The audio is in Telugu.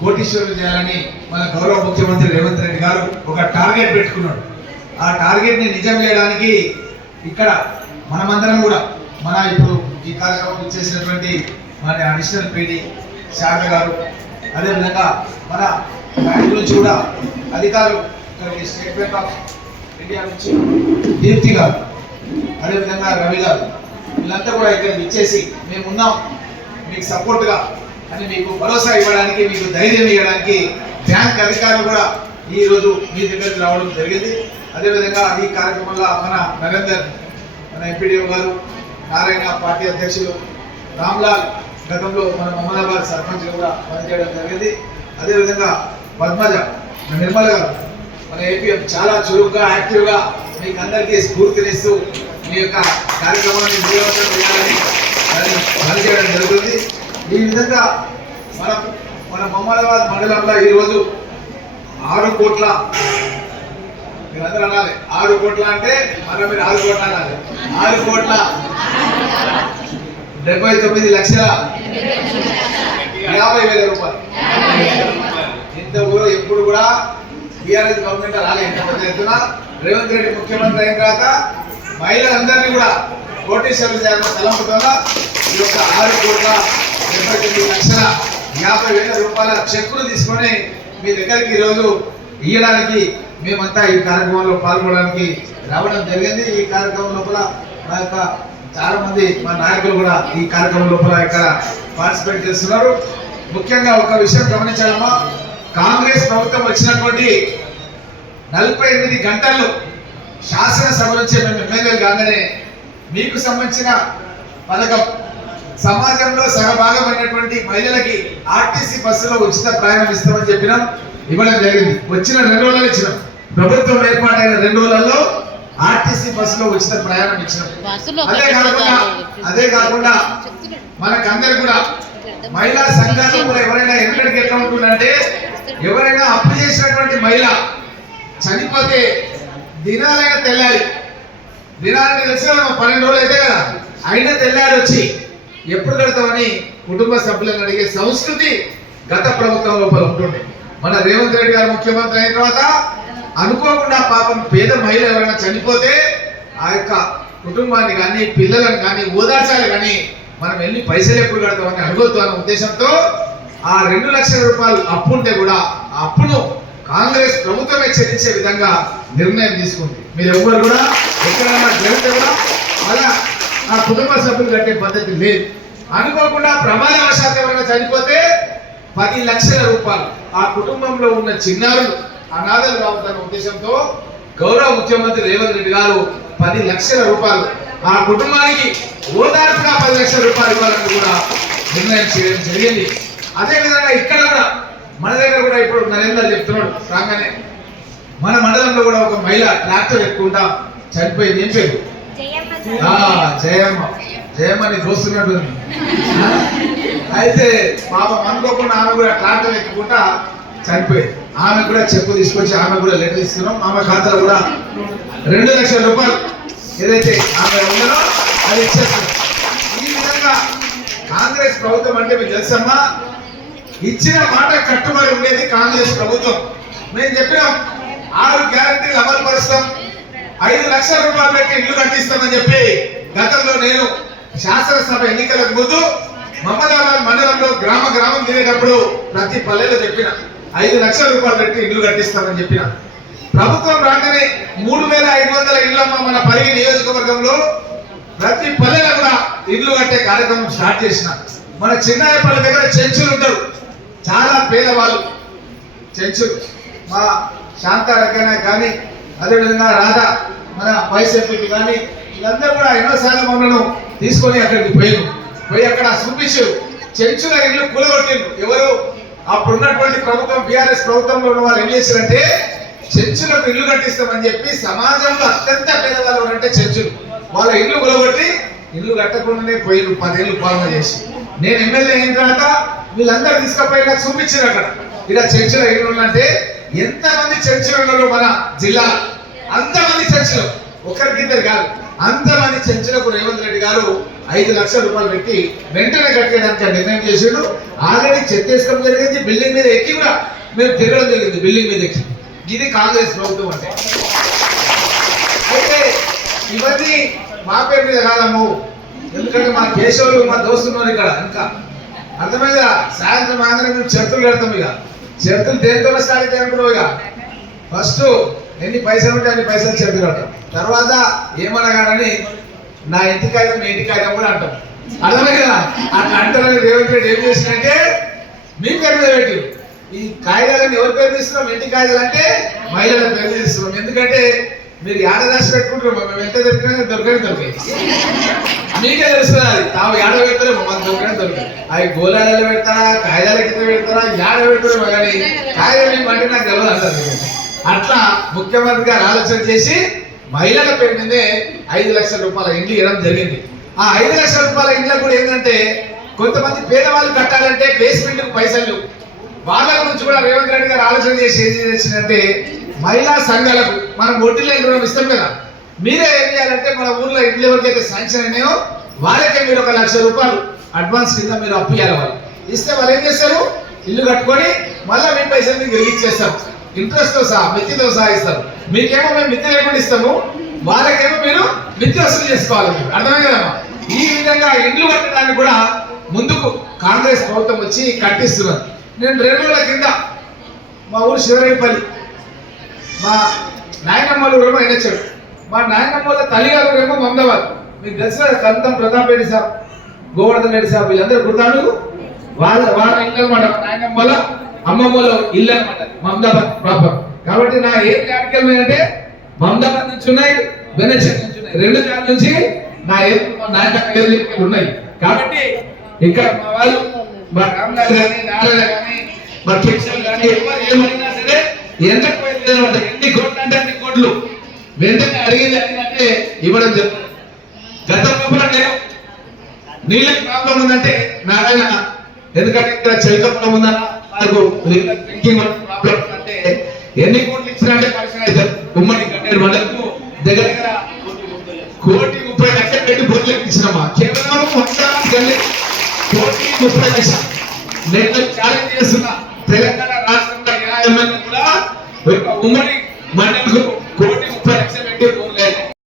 కోటీశ్వరులు చేయాలని మన గౌరవ ముఖ్యమంత్రి రేవంత్ రెడ్డి గారు ఒక టార్గెట్ పెట్టుకున్నాడు. ఆ టార్గెట్ని నిజం చేయడానికి ఇక్కడ మనమందరం కూడా మన ఇప్పుడు ఈ కార్యక్రమం చేసినటువంటి మన అడిషనల్ పీడి శాఖ గారు అదేవిధంగా మన బ్యాంక్ నుంచి కూడా అధికారులు స్టేట్ బ్యాంక్ ఆఫ్ ఇండియా నుంచి దీప్తి గారు అదేవిధంగా రవి గారు వీళ్ళంతా కూడా ఇక్కడికి ఇచ్చేసి మేము ఉన్నాం. మీకు సపోర్ట్గా అని మీకు భరోసా ఇవ్వడానికి మీకు ధైర్యం ఇవ్వడానికి బ్యాంక్ అధికారులు కూడా ఈ రోజు మీ దగ్గరికి రావడం జరిగింది. అదేవిధంగా ఈ కార్యక్రమంలో మన నరేందర్ మన ఎంపీడీఓ గారు నారాయణ పార్టీ అధ్యక్షులు రామ్లాల్ గతంలో మన మమనాబాద్ సర్పంచ్ కూడా పనిచేయడం జరిగింది. అదేవిధంగా పద్మజ నిర్మల్ గారు మన ఏపీఎం చాలా చురుగ్గా యాక్టివ్గా మీకు అందరికీ స్ఫూర్తినిస్తూ మీ యొక్క కార్యక్రమాన్ని విజయవంతం చేయాలని దాన్ని పనిచేయడం జరుగుతుంది. ఈ విధంగా మనం మన మహమ్మదాబాద్ మండలంలో ఈరోజు ఆరు కోట్ల మీరందరూ అనాలి ఆరు కోట్ల అంటే మన మీరు ఆరు కోట్ల అనాలి. ఆరు కోట్ల డెబ్బై తొమ్మిది లక్షల యాభై వేల రూపాయలు. ఇంత ఊరు ఎప్పుడు కూడా టీఆర్ఎస్ గవర్నమెంట్ రాలేదు. పెద్ద ఎత్తున రేవంత్ రెడ్డి ముఖ్యమంత్రి అయిన తర్వాత మహిళలందరినీ కూడా కోటేశ్వర చేయాలని తలంపుతోన ఈ యొక్క ఆరు కోట్ల డెబ్బై తొమ్మిది లక్షల యాభై వేల రూపాయల చెక్కులు తీసుకొని మీ దగ్గరికి ఈరోజు ఇవ్వడానికి మేమంతా ఈ కార్యక్రమంలో పాల్గొనడానికి రావడం జరిగింది. ఈ కార్యక్రమం లోపల మా యొక్క చాలా మంది మా నాయకులు కూడా ఈ కార్యక్రమం లోపల ఇక్కడ పార్టిసిపేట్ చేస్తున్నారు. ముఖ్యంగా ఒక విషయం గమనించాలమ్మా. కాంగ్రెస్ ప్రభుత్వం వచ్చినటువంటి నలభై ఎనిమిది గంటల్లో శాసనసభ నుంచి మేము ఎమ్మెల్యేలు కాగానే మీకు సంబంధించిన పథకం సమాజంలో సగభాగమైనటువంటి మహిళలకి ఆర్టీసీ బస్సులో ఉచిత ప్రయాణం ఇస్తామని చెప్పినాం. ఇవ్వడం జరిగింది. వచ్చిన రెండు రోజులు ఇచ్చినాం. ప్రభుత్వం ఏర్పాటైన రెండు రోజులలో ఆర్టీసీ బస్సులో ఉచిత ప్రయాణం ఇచ్చినాం. అదే కాకుండా అదే కాకుండా మనకందరు కూడా మహిళా సంఘాలు కూడా ఎవరైనా ఎక్కడికి ఎట్లా ఉంటుందంటే ఎవరైనా అప్పు చేసినటువంటి మహిళ చనిపోతే దినాలైనా తెల్లాలి దినాలని తెలిసిన పన్నెండు రోజులు అయితే కదా అయినా తెల్లారి వచ్చి ఎప్పుడు కడతామని కుటుంబ సభ్యులను అడిగే సంస్కృతి గత ప్రభుత్వం లోపల ఉంటుండే. మన రేవంత్ రెడ్డి గారు ముఖ్యమంత్రి అయిన తర్వాత అనుకోకుండా పాపం పేద మహిళ ఎవరైనా చనిపోతే ఆ యొక్క కుటుంబాన్ని కానీ పిల్లలను కానీ ఓదార్చాలి కానీ మనం వెళ్ళి పైసలు ఎప్పుడు కడతామని అడగొద్దు అన్న ఉద్దేశంతో ఆ రెండు లక్షల రూపాయలు అప్పు ఉంటే కూడా ఆ అప్పును కాంగ్రెస్ ప్రభుత్వమే చెల్లించే విధంగా నిర్ణయం తీసుకుంది. మీరు ఎవ్వరు కూడా ఎక్కడైనా జరిగితే కూడా అలా ఆ కుటుంబ సభ్యులు కట్టే పద్ధతి లేదు. అనుకోకుండా ప్రమాదవశాత్తు ఎవరైనా చనిపోతే పది లక్షల రూపాయలు. ఆ కుటుంబంలో ఉన్న చిన్నారులు అనాథలు కావద్దన్న ఉద్దేశంతో గౌరవ ముఖ్యమంత్రి రేవంత్ రెడ్డి గారు పది లక్షల రూపాయలు ఆ కుటుంబానికి ఓదార్పుగా పది లక్షల రూపాయలు ఇవ్వాలని కూడా నిర్ణయం చేయడం జరిగింది. అదేవిధంగా ఇక్కడ కూడా మన దగ్గర కూడా ఇప్పుడు నరేంద్ర చెప్తున్నాడు రాగానే మన మండలంలో కూడా ఒక మహిళ ట్రాక్టర్ ఎక్కుంటా చనిపోయింది. ఏం పేరు? ఆ, జయమ్మ. జయమ్మని చూస్తున్నట్టు అయితే పాపం అనుకోకుండా ఆమె కూడా ట్రాక్టర్ ఎక్కుకుంటా చనిపోయింది. ఆమె కూడా చెప్పు తీసుకొచ్చి ఆమె కూడా లెటర్ ఇస్తున్నాం. ఆమె ఖాతాలో కూడా రెండు లక్షల రూపాయలు ఏదైతే ఆమె ఉందో అది ఇచ్చేస్తున్నాం. ఈ విధంగా కాంగ్రెస్ ప్రభుత్వం అంటే మీకు తెలుసమ్మా? ఇచ్చిన మాట కట్టుబడి ఉండేది కాంగ్రెస్ ప్రభుత్వం. మేము చెప్పినాం ఆరు గ్యారంటీలు అమలు పరుస్తాం. ఐదు లక్షల రూపాయలు పెట్టి ఇల్లు కట్టిస్తామని చెప్పి గతంలో నేను శాసనసభ ఎన్నికలకు ముందు మహమ్మదాబాద్ మండలంలో గ్రామ గ్రామం తిరిగేటప్పుడు ప్రతి పల్లెలో చెప్పిన ఐదు లక్షల రూపాయలు పెట్టి ఇల్లు కట్టిస్తామని చెప్పిన. ప్రభుత్వం రాగానే మూడు వేల ఐదు వందల ఇళ్ళమ్మ మన పరిగి నియోజకవర్గంలో ప్రతి పల్లెలో కూడా ఇల్లు కట్టే కార్యక్రమం స్టార్ట్ చేసిన. మన చిన్నాయపల్లి దగ్గర చెంచులు ఉంటారు వాళ్ళు చెంచులు మా శాంత రకన కానీ అదేవిధంగా రాధా మన వైసీపీకి కానీ వీళ్ళందరూ కూడా ఎన్నోసార్లు మమ్మల్ని తీసుకొని అక్కడికి పోయారు పోయి అక్కడ చూపించారు చెంచుల ఇల్లు కూలగొట్టిండు ఎవరు? అప్పుడు ఉన్నటువంటి ప్రభుత్వం బీఆర్ఎస్ ప్రభుత్వంలో ఉన్న వాళ్ళు ఏం చేశారంటే చెంచులకు ఇల్లు కట్టిస్తామని చెప్పి సమాజంలో అత్యంత పేదవాళ్ళు అంటే చెంచులు వాళ్ళ ఇల్లు కూలగొట్టి ఇల్లు కట్టకుండానే పోయిరు పదేళ్ళు పాలన చేసి. నేను ఎమ్మెల్యే అయిన తర్వాత వీళ్ళందరూ తీసుకుపోయి నాకు చూపించారు అక్కడ. ఇలా చర్చిలో ఇల్లు అంటే ఎంతమంది చర్చలు ఉన్నారు మన జిల్లా అంతమంది చర్చిలు. ఒకరికిద్దరు కాదు. అంతమంది చెంచులకు రేవంత్ రెడ్డి గారు ఐదు లక్షల రూపాయలు పెట్టి వెంటనే కట్టేయడానికి నిర్ణయం చేసిండు. ఆల్రెడీ చెత్తేసుకోవడం జరిగింది బిల్డింగ్ మీద ఎక్కి కూడా మేము తిరగడం జరిగింది బిల్డింగ్ మీద ఎక్కి. ఇది కాంగ్రెస్ ప్రభుత్వం అంటే. అయితే ఇవన్నీ మా పేరు మీద కాదమ్ము. ఎందుకంటే మా కేశవులు మా దోస్తులు ఇక్కడ ఇంకా. అర్థమైందా? సాయంత్రం ఆగానే మేము చర్చలు పెడతాం ఇక. చర్చలు దేనితో సాగితే అనుకున్నావు ఇక. ఫస్ట్ ఎన్ని పైసలు ఉంటే అన్ని పైసలు చర్చలు కడతాం. తర్వాత ఏమనగానని నా ఇంటి కాగితం మీ ఇంటి కాగితం కూడా అంటాం. అర్థమైందా? అట్లా అంటారని రేవంత్ రెడ్డి ఏం చేసినంటే మీ పేరు మీద పెట్టి ఈ కాగితాలను ఎవరు పేరు తీస్తున్నాం ఇంటి కాగితాలు అంటే మహిళల పేరు ఇస్తున్నాం. ఎందుకంటే మీరు ఏడ రాసి పెట్టుకుంటారు మేము ఎంత దొరికినా దొరకని దొరికాయి. మీకే తెలుస్తుంది అది. తాము ఏడ పెడతారు మాకు దొరకని దొరికాయి అవి గోలాలలో పెడతారా కాగితాల కింద పెడతారా ఏడ పెడతారో కానీ కాగితం ఏమంటే నాకు తెలియదు అంటారు అట్లా ముఖ్యమంత్రి గారు ఆలోచన చేసి మహిళల పేరు మీదే ఐదు లక్షల రూపాయల ఇండ్లు ఇవ్వడం జరిగింది. ఆ ఐదు లక్షల రూపాయల ఇండ్లకు కూడా ఏంటంటే కొంతమంది పేదవాళ్ళు కట్టాలంటే బేస్మెంట్ పైసలు. వాళ్ళ గురించి కూడా రేవంత్ రెడ్డి గారు ఆలోచన చేసి ఏం చేసిందంటే మహిళా సంఘాలకు మనం ఒడ్డులో రుణం ఇస్తాం కదా. మీరే ఏం చేయాలంటే మన ఊర్లో ఇంట్లో ఎవరికైతే శాంక్షన్ అయినాయో వాళ్ళకే మీరు ఒక లక్ష రూపాయలు అడ్వాన్స్ కింద మీరు అప్పు ఇవ్వాలి వాళ్ళు. ఇస్తే వాళ్ళు ఏం చేస్తారు? ఇల్లు కట్టుకొని మళ్ళీ మీ పైసలు మీకు తిరిగి ఇచ్చేస్తాం సహా మిత్తితో సహా ఇస్తారు. మీకేమో మేము మిత్తి లేకుండా ఇస్తాము. వాళ్ళకేమో మీరు మిత్తి వసూలు చేసుకోవాలి మీరు. అర్థమే కదమ్మా ఈ విధంగా ఇండ్లు కట్టడానికి కూడా ముందుకు కాంగ్రెస్ ప్రభుత్వం వచ్చి కట్టిస్తున్నారు నేను రెండు రోజుల కింద మా ఊరు శివరేపల్లి మా నాయనమ్మలు ఊరేమో ఎన్హెచ్ఎం మా నాయనమ్మల తల్లిగారు ఏమో మమదాబాద్ మీకు తెలుసు కంతం ప్రతాప్ రెడ్డి సాబ్ గోవర్ధన్ రెడ్డి సాబ్ వీళ్ళందరూ గుర్తాను వాళ్ళ వాళ్ళ ఇల్లు అనమాట నాయనమ్మల అమ్మమ్మల ఇల్లు అనమాట మమదాబాద్ ప్రాపర్ కాబట్టి నా ఏ కార్యక్రమం ఏంటంటే మమదాబాద్ నుంచి ఉన్నాయి బెనెచర్ నుంచి ఉన్నాయి. రెండు జాల నుంచి నా ఏ నాయకత్వం ఉన్నాయి. కాబట్టి ఇక్కడ మా వాళ్ళు మా రామరాజు కానీ నారాయణ కానీ మా కిషన్ కానీ ఎవరు ఏమైనా ఎంతకు ఎంత అంటే ఎన్ని కోట్లు అంటే అన్ని కోట్లు వెంటనే అడిగింది అంటే ఇవ్వడం జరుగుతుంది. గత కూడా నేను నీళ్ళకి ప్రాబ్లం ఉందంటే నారాయణ ఎందుకంటే ఇక్కడ చెలకప్పడం ఉందన్న నాకు డ్రింకింగ్ ప్రాబ్లం అంటే ఎన్ని కోట్లు ఇచ్చినంటే పరిశ్రమ అయితే ఉమ్మడి కట్టేరు మండలకు దగ్గర దగ్గర కోటి ముప్పై లక్షలు పెట్టి బొర్రెలకు ఇచ్చినమ్మా కేవలం వంద కోటి ముప్పై లక్షలు. నేను ఛాలెంజ్ చేస్తున్నా. తెలంగాణ రాష్ట్రంలో ఏ ఎమ్మెల్యే కూడా ఒక ఉమ్మడి మండలకు